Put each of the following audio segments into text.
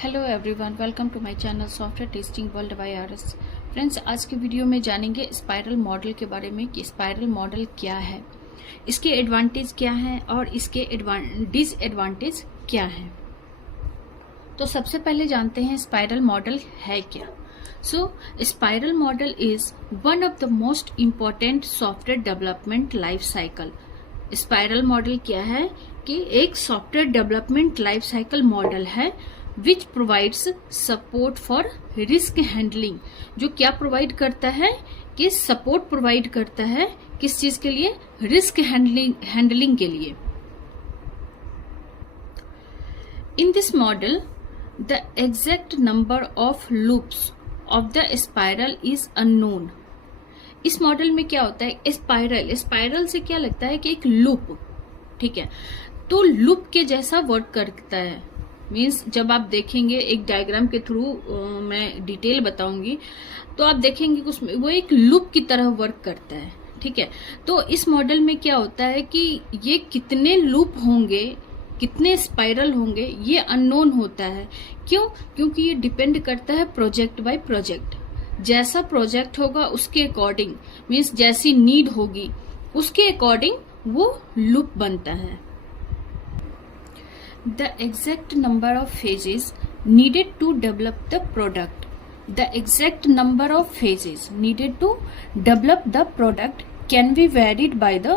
Hello everyone, welcome to my channel software testing world by RS. Friends, आज के video में जानेंगे spiral model के बारे में कि स्पाइरल मॉडल क्या है, इसके एडवांटेज क्या हैं और इसके डिसएडवांटेज क्या हैं। तो सबसे पहले जानते हैं स्पाइरल मॉडल है क्या। Spiral model is one of the most important software development life cycle. Spiral model क्या है कि एक software development life cycle model है which provides support for risk handling. जो क्या प्रोवाइड करता है कि सपोर्ट प्रोवाइड करता है किस चीज के लिए, रिस्क हैंडलिंग के लिए। In this model the exact number of loops of the spiral is unknown. इस मॉडल में क्या होता है, स्पाइरल से क्या लगता है कि एक लूप, ठीक है, तो लूप के जैसा वर्क करता है। मीन्स जब आप देखेंगे एक डायग्राम के थ्रू मैं डिटेल बताऊंगी तो आप देखेंगे कि उसमें वो एक लूप की तरह वर्क करता है, ठीक है। तो इस मॉडल में क्या होता है कि ये कितने लूप होंगे, कितने स्पाइरल होंगे, ये अननोन होता है। क्यों? क्योंकि ये डिपेंड करता है प्रोजेक्ट बाय प्रोजेक्ट। जैसा प्रोजेक्ट होगा उसके अकॉर्डिंग, मीन्स जैसी नीड होगी उसके अकॉर्डिंग वो लूप बनता है। The exact number of phases needed to develop the product. The exact number of phases needed to develop the product can be varied by the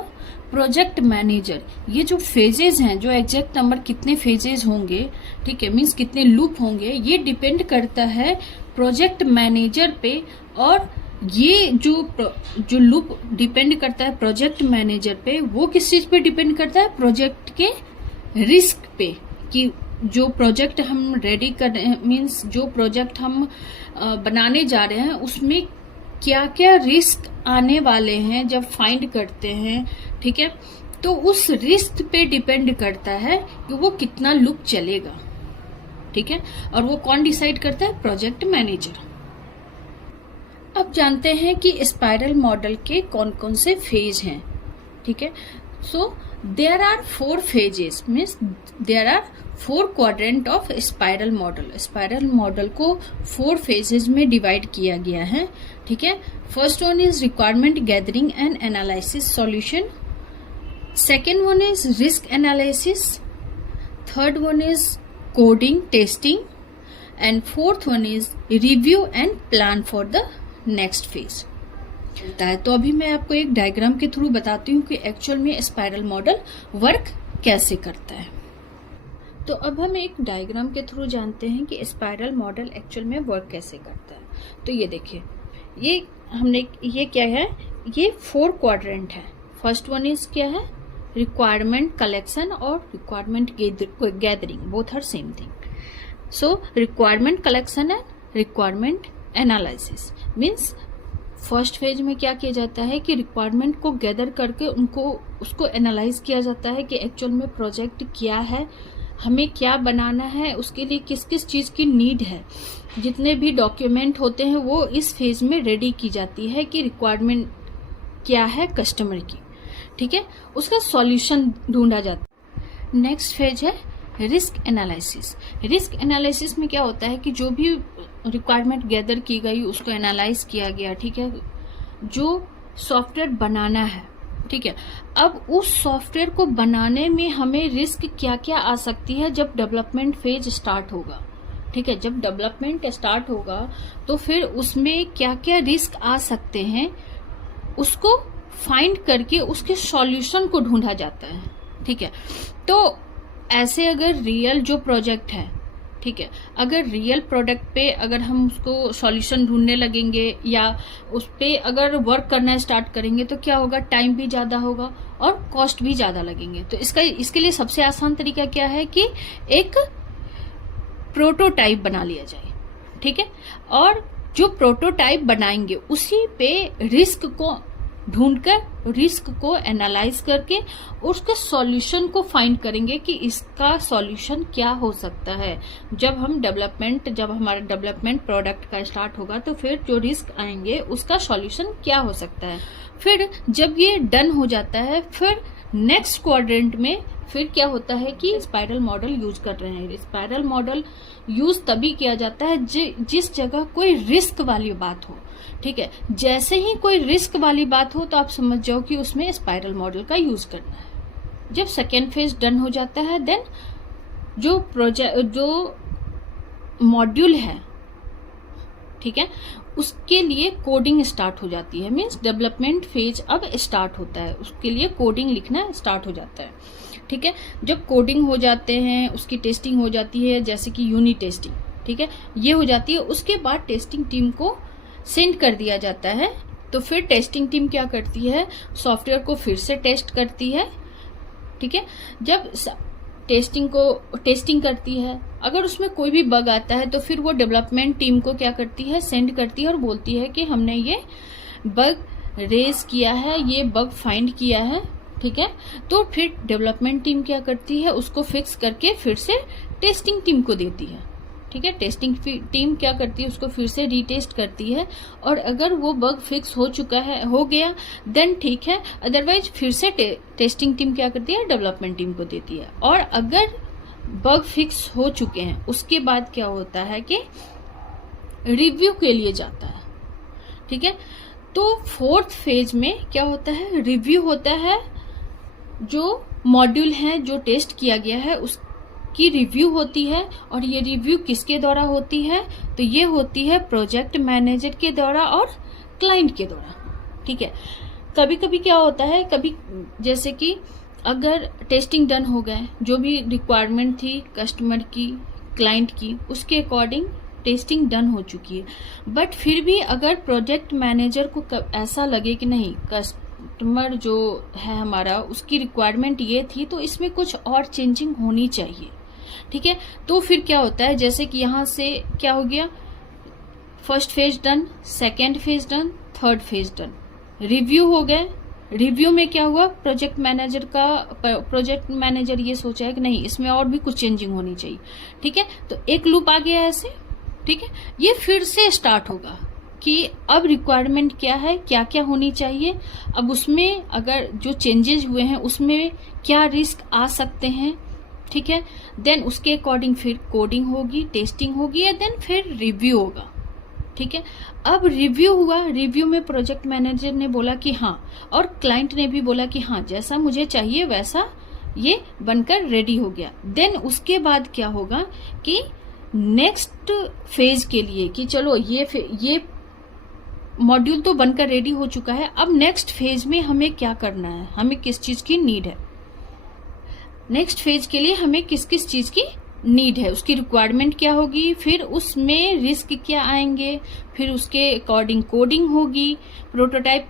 project manager. ये जो phases हैं, जो exact number कितने phases होंगे, ठीक है, means कितने loop होंगे, ये डिपेंड करता है प्रोजेक्ट मैनेजर पे। और ये जो लूप डिपेंड करता है प्रोजेक्ट मैनेजर पे, वो किस चीज पे डिपेंड करता है, प्रोजेक्ट के रिस्क पे, कि जो प्रोजेक्ट हम रेडी कर रहे हैं, मीन्स जो प्रोजेक्ट हम बनाने जा रहे हैं उसमें क्या क्या रिस्क आने वाले हैं जब फाइंड करते हैं, ठीक है। तो उस रिस्क पे डिपेंड करता है कि वो कितना लूप चलेगा, ठीक है, और वो कौन डिसाइड करता है, प्रोजेक्ट मैनेजर। अब जानते हैं कि स्पाइरल मॉडल के कौन कौन से फेज हैं, ठीक है। There are 4 phases, means there are 4 quadrant of spiral model. Spiral model को 4 phases में divide किया गया है, ठीक है। First one is requirement gathering and analysis solution. Second one is risk analysis. Third one is coding testing, and fourth one is review and plan for the next phase. तो अभी मैं आपको एक डायग्राम के थ्रू बताती हूँ कि actual में स्पाइरल मॉडल वर्क कैसे करता है। तो अब हम एक डायग्राम के थ्रू जानते हैं कि स्पाइरल मॉडल एक्चुअल में वर्क कैसे करता है। तो ये देखिए, ये क्या है, ये 4 क्वाड्रेंट है। फर्स्ट वन इज क्या है, रिक्वायरमेंट कलेक्शन और requirement gathering, both are same thing. So requirement collection and requirement analysis means first phase में क्या किया जाता है कि रिक्वायरमेंट को गैदर करके उसको एनालाइज किया जाता है कि एक्चुअल में प्रोजेक्ट क्या है, हमें क्या बनाना है, उसके लिए किस किस चीज की नीड है। जितने भी डॉक्यूमेंट होते हैं वो इस फेज में रेडी की जाती है कि रिक्वायरमेंट क्या है कस्टमर की, ठीक है, उसका सॉल्यूशन ढूंढा जाता है। नेक्स्ट फेज है रिस्क एनालिसिस। रिस्क एनालिसिस में क्या होता है कि जो भी रिक्वायरमेंट गैदर की गई उसको एनालाइज किया गया, ठीक है, जो सॉफ्टवेयर बनाना है, ठीक है। अब उस सॉफ्टवेयर को बनाने में हमें रिस्क क्या क्या आ सकती है जब डेवलपमेंट फेज स्टार्ट होगा, ठीक है। जब डेवलपमेंट स्टार्ट होगा तो फिर उसमें क्या क्या रिस्क आ सकते हैं उसको फाइंड करके उसके सॉल्यूशन को ढूंढा जाता है, ठीक है। तो ऐसे अगर रियल जो प्रोजेक्ट है, ठीक है, अगर रियल प्रोडक्ट पे अगर हम उसको सॉल्यूशन ढूंढने लगेंगे या उस पे अगर वर्क करना स्टार्ट करेंगे तो क्या होगा, टाइम भी ज्यादा होगा और कॉस्ट भी ज्यादा लगेंगे। तो इसके लिए सबसे आसान तरीका क्या है कि एक प्रोटोटाइप बना लिया जाए, ठीक है, और जो प्रोटोटाइप बनाएंगे उसी पे रिस्क को ढूंढकर रिस्क को एनालाइज करके उसके सॉल्यूशन को फाइंड करेंगे कि इसका सॉल्यूशन क्या हो सकता है। जब हमारा डेवलपमेंट प्रोडक्ट का स्टार्ट होगा तो फिर जो रिस्क आएंगे उसका सॉल्यूशन क्या हो सकता है। फिर जब ये डन हो जाता है फिर नेक्स्ट क्वाड्रेंट में फिर क्या होता है कि स्पाइरल मॉडल यूज कर रहे हैं। स्पाइरल मॉडल यूज तभी किया जाता है जिस जगह कोई रिस्क वाली बात हो, ठीक है। जैसे ही कोई रिस्क वाली बात हो तो आप समझ जाओ कि उसमें स्पाइरल मॉडल का यूज करना है। जब सेकेंड फेज डन हो जाता है, देन जो मॉड्यूल है, ठीक है, उसके लिए कोडिंग स्टार्ट हो जाती है। मीन्स डेवलपमेंट फेज अब स्टार्ट होता है, उसके लिए कोडिंग लिखना स्टार्ट हो जाता है, ठीक है। जब कोडिंग हो जाते हैं, उसकी टेस्टिंग हो जाती है, जैसे कि यूनिट टेस्टिंग, ठीक है, ये हो जाती है। उसके बाद टेस्टिंग टीम को सेंड कर दिया जाता है। तो फिर टेस्टिंग टीम क्या करती है, सॉफ्टवेयर को फिर से टेस्ट करती है, ठीक है। जब टेस्टिंग करती है, अगर उसमें कोई भी बग आता है तो फिर वो डेवलपमेंट टीम को क्या करती है, सेंड करती है और बोलती है कि हमने ये बग रेज किया है, ये बग फाइंड किया है, ठीक है। तो फिर डेवलपमेंट टीम क्या करती है, उसको फिक्स करके फिर से टेस्टिंग टीम को देती है, ठीक है। टेस्टिंग टीम क्या करती है, उसको फिर से रीटेस्ट करती है, और अगर वो बग फिक्स हो गया देन ठीक है, अदरवाइज फिर से टेस्टिंग टीम क्या करती है, डेवलपमेंट टीम को देती है। और अगर बग फिक्स हो चुके हैं उसके बाद क्या होता है कि रिव्यू के लिए जाता है, ठीक है। तो फोर्थ फेज में क्या होता है, रिव्यू होता है। जो मॉड्यूल है, जो टेस्ट किया गया है, उसकी रिव्यू होती है। और ये रिव्यू किसके द्वारा होती है, तो ये होती है प्रोजेक्ट मैनेजर के द्वारा और क्लाइंट के द्वारा, ठीक है। कभी कभी क्या होता है, कभी जैसे कि अगर टेस्टिंग डन हो गए, जो भी रिक्वायरमेंट थी कस्टमर की, क्लाइंट की, उसके अकॉर्डिंग टेस्टिंग डन हो चुकी है, बट फिर भी अगर प्रोजेक्ट मैनेजर को ऐसा लगे कि नहीं, कस्टमर जो है हमारा, उसकी रिक्वायरमेंट ये थी, तो इसमें कुछ और चेंजिंग होनी चाहिए, ठीक है। तो फिर क्या होता है, जैसे कि यहां से क्या हो गया, first phase done, second phase done, third phase done, review हो गए। रिव्यू में क्या हुआ, प्रोजेक्ट मैनेजर ये सोचा है कि नहीं, इसमें और भी कुछ चेंजिंग होनी चाहिए, ठीक है। तो एक लूप आ गया ऐसे, ठीक है। ये फिर से स्टार्ट होगा कि अब रिक्वायरमेंट क्या है, क्या क्या होनी चाहिए, अब उसमें अगर जो चेंजेस हुए हैं उसमें क्या रिस्क आ सकते हैं, ठीक है। देन उसके अकॉर्डिंग फिर कोडिंग होगी, टेस्टिंग होगी, या देन फिर रिव्यू होगा, ठीक है। अब रिव्यू हुआ, रिव्यू में प्रोजेक्ट मैनेजर ने बोला कि हाँ, और क्लाइंट ने भी बोला कि हाँ, जैसा मुझे चाहिए वैसा ये बनकर रेडी हो गया। देन उसके बाद क्या होगा कि नेक्स्ट फेज के लिए कि चलो ये मॉड्यूल तो बनकर रेडी हो चुका है, अब नेक्स्ट फेज में हमें क्या करना है, हमें किस चीज की नीड है, नेक्स्ट फेज के लिए हमें किस किस चीज की नीड है, उसकी रिक्वायरमेंट क्या होगी, फिर उसमें रिस्क क्या आएंगे, फिर उसके अकॉर्डिंग कोडिंग होगी, प्रोटोटाइप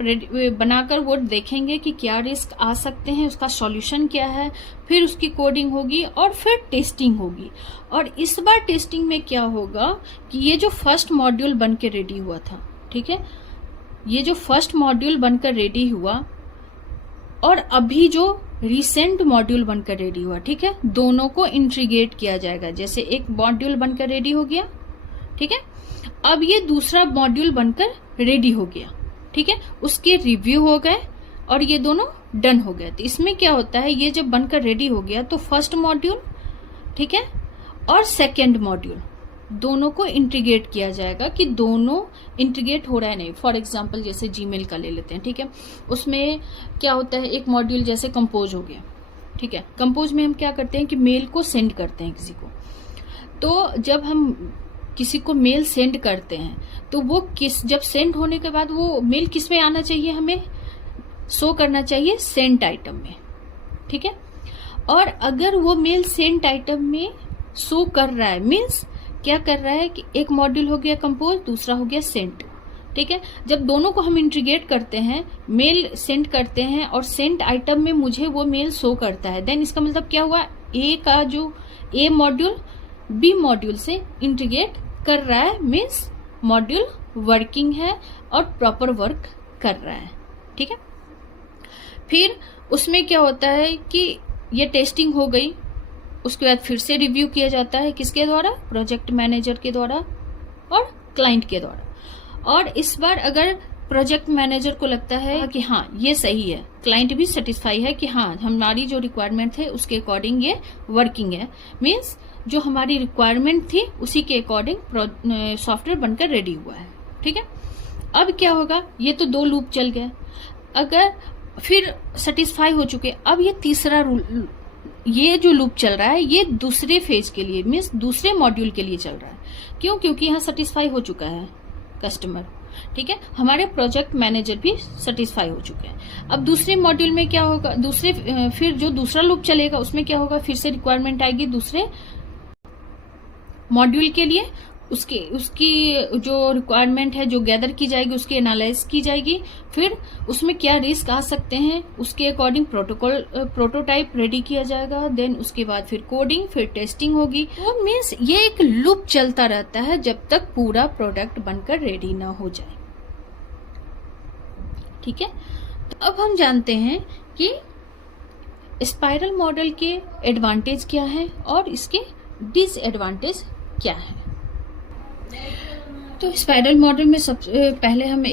बनाकर वो देखेंगे कि क्या रिस्क आ सकते हैं, उसका सॉल्यूशन क्या है, फिर उसकी कोडिंग होगी और फिर टेस्टिंग होगी। और इस बार टेस्टिंग में क्या होगा कि ये जो फर्स्ट मॉड्यूल बन के रेडी हुआ था, ठीक है, ये जो फर्स्ट मॉड्यूल बनकर रेडी हुआ और अभी जो रिसेंट मॉड्यूल बनकर रेडी हुआ, ठीक है, दोनों को इंटीग्रेट किया जाएगा। जैसे एक मॉड्यूल बनकर रेडी हो गया, ठीक है, अब ये दूसरा मॉड्यूल बनकर रेडी हो गया, ठीक है, उसके रिव्यू हो गए और ये दोनों डन हो गए। तो इसमें क्या होता है, ये जब बनकर रेडी हो गया तो फर्स्ट मॉड्यूल, ठीक है, और सेकेंड मॉड्यूल दोनों को इंटीग्रेट किया जाएगा कि दोनों इंटीग्रेट हो रहा है नहीं। फॉर एग्जांपल जैसे जीमेल का ले लेते हैं, ठीक है, उसमें क्या होता है, एक मॉड्यूल जैसे कंपोज हो गया, ठीक है, कंपोज में हम क्या करते हैं कि मेल को सेंड करते हैं किसी को। तो जब हम किसी को मेल सेंड करते हैं तो वो जब सेंड होने के बाद वो मेल किस में आना चाहिए, हमें शो करना चाहिए सेंट आइटम में, ठीक है। और अगर वो मेल सेंट आइटम में शो कर रहा है, मीन्स क्या कर रहा है कि एक मॉड्यूल हो गया कंपोज, दूसरा हो गया सेंट, ठीक है। जब दोनों को हम इंटीग्रेट करते हैं, मेल सेंड करते हैं और सेंट आइटम में मुझे वो मेल शो करता है, देन इसका मतलब क्या हुआ, ए का जो ए मॉड्यूल बी मॉड्यूल से इंटीग्रेट कर रहा है, मीन्स मॉड्यूल वर्किंग है और प्रॉपर वर्क कर रहा है, ठीक है। फिर उसमें क्या होता है कि ये टेस्टिंग हो गई, उसके बाद फिर से रिव्यू किया जाता है, किसके द्वारा, प्रोजेक्ट मैनेजर के द्वारा और क्लाइंट के द्वारा। और इस बार अगर प्रोजेक्ट मैनेजर को लगता है कि हाँ ये सही है, क्लाइंट भी सेटिस्फाई है कि हाँ हमारी जो रिक्वायरमेंट थे उसके अकॉर्डिंग ये वर्किंग है, मीन्स जो हमारी रिक्वायरमेंट थी उसी के अकॉर्डिंग सॉफ्टवेयर बनकर रेडी हुआ है। ठीक है, अब क्या होगा, ये तो 2 लूप चल गए, अगर फिर सेटिस्फाई हो चुके, अब ये तीसरा ये जो लूप चल रहा है ये दूसरे फेज के लिए, मीन्स दूसरे मॉड्यूल के लिए चल रहा है। क्यों? क्योंकि यहाँ सेटिस्फाई हो चुका है कस्टमर। ठीक है, हमारे प्रोजेक्ट मैनेजर भी सेटिस्फाई हो चुके हैं। अब दूसरे मॉड्यूल में क्या होगा, फिर जो दूसरा लूप चलेगा उसमें क्या होगा, फिर से रिक्वायरमेंट आएगी दूसरे मॉड्यूल के लिए, उसकी जो रिक्वायरमेंट है जो गैदर की जाएगी उसकी एनालाइज की जाएगी, फिर उसमें क्या रिस्क आ सकते हैं उसके अकॉर्डिंग प्रोटोटाइप रेडी किया जाएगा, देन उसके बाद फिर कोडिंग, फिर टेस्टिंग होगी। तो मीन्स ये एक लूप चलता रहता है जब तक पूरा प्रोडक्ट बनकर रेडी ना हो जाए। ठीक है, तो अब हम जानते हैं कि स्पाइरल मॉडल के एडवांटेज क्या है और इसके डिसएडवांटेज क्या है। तो स्पाइरल मॉडल में सबसे पहले हम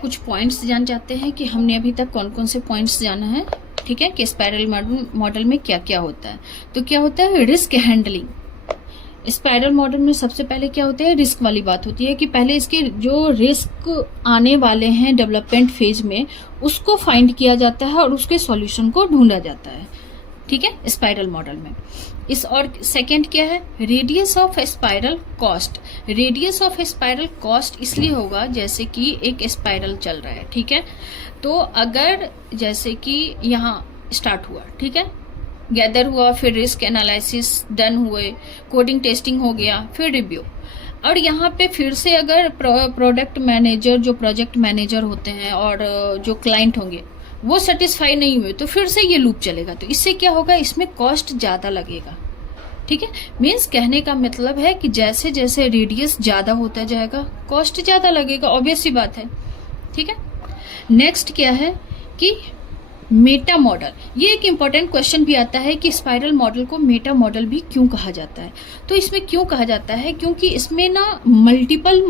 कुछ पॉइंट्स जान जाते हैं कि हमने अभी तक कौन कौन से पॉइंट्स जाना है। ठीक है, कि स्पाइरल मॉडल में क्या क्या होता है। तो क्या होता है, रिस्क हैंडलिंग। स्पाइरल मॉडल में सबसे पहले क्या होता है, रिस्क वाली बात होती है कि पहले इसके जो रिस्क आने वाले हैं डेवलपमेंट फेज में उसको फाइंड किया जाता है और उसके सॉल्यूशन को ढूंढा जाता है। ठीक है, स्पाइरल मॉडल में और सेकंड क्या है, radius of spiral cost. Radius of spiral cost इसलिए होगा जैसे कि एक स्पाइरल चल रहा है। ठीक है, तो अगर जैसे कि यहाँ स्टार्ट हुआ, ठीक है, गैदर हुआ, फिर रिस्क एनालिसिस डन हुए, कोडिंग टेस्टिंग हो गया, फिर रिव्यू, और यहाँ पे फिर से अगर प्रोडक्ट मैनेजर जो प्रोजेक्ट मैनेजर होते हैं और जो क्लाइंट होंगे वो सेटिस्फाई नहीं हुए तो फिर से ये लूप चलेगा। तो इससे क्या होगा, इसमें कॉस्ट ज्यादा लगेगा। ठीक है, मीन्स कहने का मतलब है कि जैसे जैसे रेडियस ज्यादा होता जाएगा कॉस्ट ज्यादा लगेगा, ऑब्वियस सी बात है। ठीक है, नेक्स्ट क्या है कि मेटा मॉडल। ये एक इंपॉर्टेंट क्वेश्चन भी आता है कि स्पाइरल मॉडल को मेटा मॉडल भी क्यों कहा जाता है। तो इसमें क्यों कहा जाता है, क्योंकि इसमें ना मल्टीपल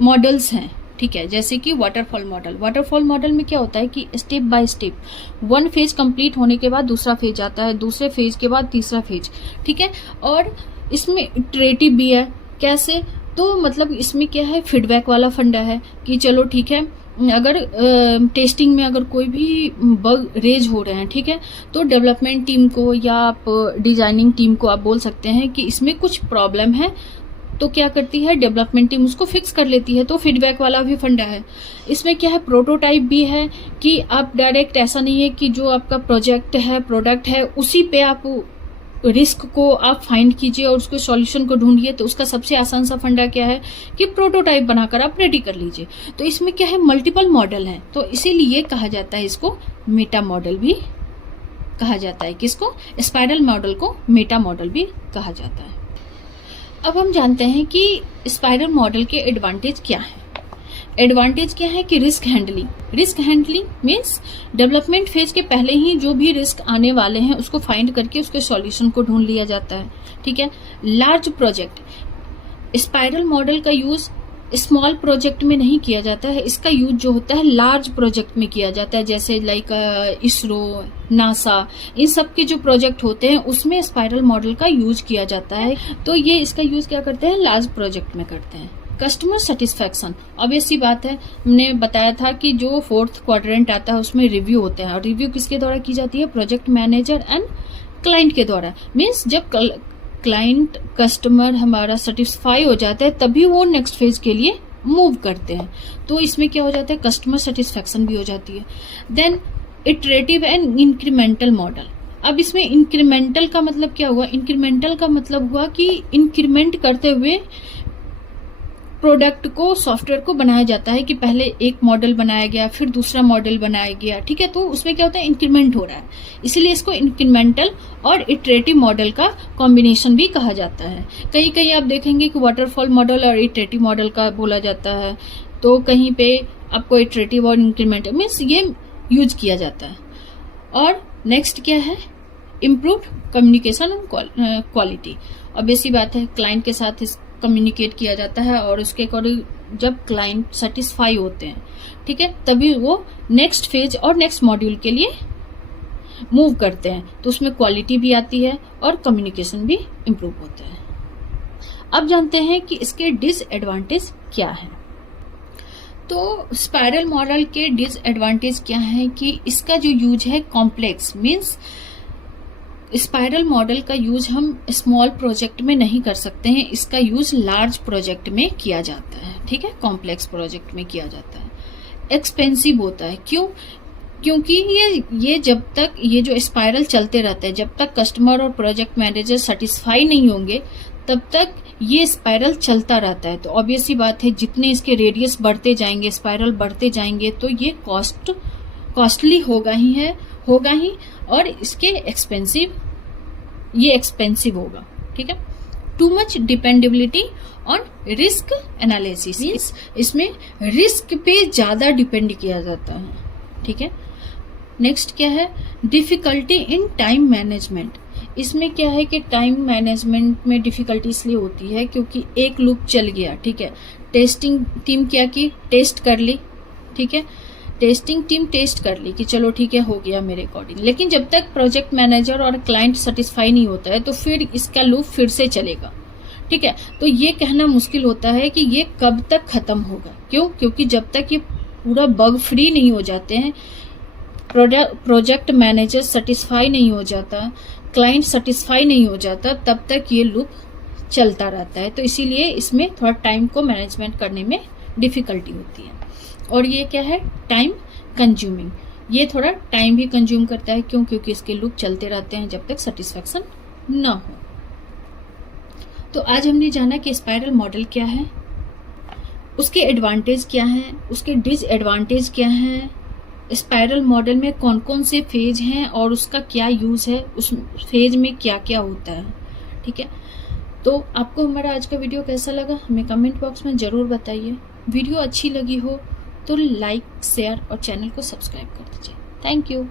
मॉडल्स हैं। ठीक है, जैसे कि वाटरफॉल मॉडल। वाटरफॉल मॉडल में क्या होता है कि step by step one phase complete होने के बाद दूसरा फेज आता है, दूसरे फेज के बाद तीसरा फेज। ठीक है, और इसमें इटरेटिव भी है। कैसे, तो मतलब इसमें क्या है, फीडबैक वाला फंडा है कि चलो ठीक है, अगर टेस्टिंग में अगर कोई भी बग रेज हो रहे हैं, ठीक है, तो डेवलपमेंट टीम को या आप डिजाइनिंग टीम को आप बोल सकते हैं कि इसमें कुछ प्रॉब्लम है, तो क्या करती है डेवलपमेंट टीम उसको फिक्स कर लेती है। तो फीडबैक वाला भी फंडा है। इसमें क्या है, प्रोटोटाइप भी है कि आप डायरेक्ट, ऐसा नहीं है कि जो आपका प्रोजेक्ट है, प्रोडक्ट है, उसी पे आप रिस्क को आप फाइंड कीजिए और उसके सॉल्यूशन को ढूंढिए। तो उसका सबसे आसान सा फंडा क्या है कि प्रोटोटाइप बनाकर आप रेडी कर लीजिए। तो इसमें क्या है, मल्टीपल मॉडल है, तो इसीलिए कहा जाता है इसको मेटा मॉडल भी कहा जाता है। किसको, स्पाइरल मॉडल को मेटा मॉडल भी कहा जाता है। अब हम जानते हैं कि स्पाइरल मॉडल के एडवांटेज क्या है। एडवांटेज क्या है कि risk handling. Risk handling means development phase के पहले ही जो भी रिस्क आने वाले हैं उसको फाइंड करके उसके सॉल्यूशन को ढूंढ लिया जाता है। ठीक है, लार्ज प्रोजेक्ट। स्पाइरल मॉडल का यूज स्मॉल प्रोजेक्ट में नहीं किया जाता है, इसका यूज जो होता है लार्ज प्रोजेक्ट में किया जाता है, जैसे लाइक इसरो, नासा, इन सब के जो प्रोजेक्ट होते हैं उसमें स्पाइरल मॉडल का यूज किया जाता है। तो ये इसका यूज क्या करते हैं, लार्ज प्रोजेक्ट में करते हैं। कस्टमर सेटिस्फैक्शन, ऑब्वियस सी बात है, हमने बताया था कि जो 4th क्वाड्रेंट आता है उसमें रिव्यू होते हैं, और रिव्यू किसके द्वारा की जाती है, प्रोजेक्ट मैनेजर एंड क्लाइंट के द्वारा। मीन्स जब क्लाइंट कस्टमर हमारा सेटिस्फाई हो जाता है तभी वो नेक्स्ट फेज के लिए मूव करते हैं। तो इसमें क्या हो जाता है, कस्टमर सेटिस्फैक्शन भी हो जाती है। Then iterative and incremental model. अब इसमें इंक्रीमेंटल का मतलब क्या हुआ, इंक्रीमेंटल का मतलब हुआ कि इंक्रीमेंट करते हुए प्रोडक्ट को, सॉफ्टवेयर को बनाया जाता है कि पहले एक मॉडल बनाया गया, फिर दूसरा मॉडल बनाया गया। ठीक है, तो उसमें क्या होता है, इंक्रीमेंट हो रहा है, इसीलिए इसको इंक्रीमेंटल और इटरेटिव मॉडल का कॉम्बिनेशन भी कहा जाता है। कहीं कहीं आप देखेंगे कि वाटरफॉल मॉडल और इटरेटिव मॉडल का बोला जाता है, तो कहीं पे आपको इटरेटिव और इंक्रीमेंटल मीन्स ये यूज किया जाता है। और नेक्स्ट क्या है, improve communication and quality. Obvious सी बात है, क्लाइंट के साथ कम्युनिकेट किया जाता है और उसके अकॉर्डिंग जब क्लाइंट सेटिस्फाई होते हैं, ठीक है, तभी वो नेक्स्ट फेज और नेक्स्ट मॉड्यूल के लिए मूव करते हैं, तो उसमें क्वालिटी भी आती है और कम्युनिकेशन भी इम्प्रूव होता है। अब जानते हैं कि इसके डिसएडवांटेज क्या है। तो स्पाइरल मॉडल के डिसएडवांटेज क्या है कि इसका जो यूज है कॉम्प्लेक्स, मीन्स स्पाइरल मॉडल का यूज हम स्मॉल प्रोजेक्ट में नहीं कर सकते हैं, इसका यूज लार्ज प्रोजेक्ट में किया जाता है, ठीक है, कॉम्प्लेक्स प्रोजेक्ट में किया जाता है। एक्सपेंसिव होता है, क्यों? क्योंकि ये जब तक ये जो स्पाइरल चलते रहते हैं, जब तक कस्टमर और प्रोजेक्ट मैनेजर सेटिस्फाई नहीं होंगे तब तक ये स्पाइरल चलता रहता है। तो ऑब्वियस सी बात है, जितने इसके रेडियस बढ़ते जाएंगे, स्पाइरल बढ़ते जाएंगे, तो ये कॉस्टली होगा ही और इसके एक्सपेंसिव होगा, ठीक है। Too much dependability on risk analysis, इसमें रिस्क पे ज्यादा डिपेंड किया जाता है, ठीक है। नेक्स्ट क्या है? Difficulty in time management. इसमें क्या है कि टाइम मैनेजमेंट में डिफिकल्टी इसलिए होती है क्योंकि एक लूप चल गया, ठीक है, टेस्टिंग टीम क्या की, टेस्ट कर ली, ठीक है, टेस्टिंग टीम टेस्ट कर ली कि चलो ठीक है हो गया मेरे अकॉर्डिंग, लेकिन जब तक प्रोजेक्ट मैनेजर और क्लाइंट सेटिस्फाई नहीं होता है तो फिर इसका लूप फिर से चलेगा, ठीक है। तो ये कहना मुश्किल होता है कि ये कब तक खत्म होगा। क्यों? क्योंकि जब तक ये पूरा बग फ्री नहीं हो जाते हैं, प्रोजेक्ट मैनेजर सेटिस्फाई नहीं हो जाता, क्लाइंट सेटिस्फाई नहीं हो जाता, तब तक ये लूप चलता रहता है। तो इसीलिए इसमें थोड़ा टाइम को मैनेजमेंट करने में डिफिकल्टी होती है। और ये क्या है? टाइम कंज्यूमिंग, ये थोड़ा टाइम भी कंज्यूम करता है। क्यों? क्योंकि इसके लूप चलते रहते हैं जब तक सेटिस्फेक्शन ना हो। तो आज हमने जाना कि स्पाइरल मॉडल क्या है, उसके एडवांटेज क्या है, उसके डिसएडवांटेज क्या है, स्पाइरल मॉडल में कौन कौन से फेज हैं और उसका क्या यूज है, उस फेज में क्या क्या होता है, ठीक है। तो आपको हमारा आज का वीडियो कैसा लगा हमें कमेंट बॉक्स में जरूर बताइए। वीडियो अच्छी लगी हो तो लाइक, शेयर और चैनल को सब्सक्राइब कर दीजिए। Thank you.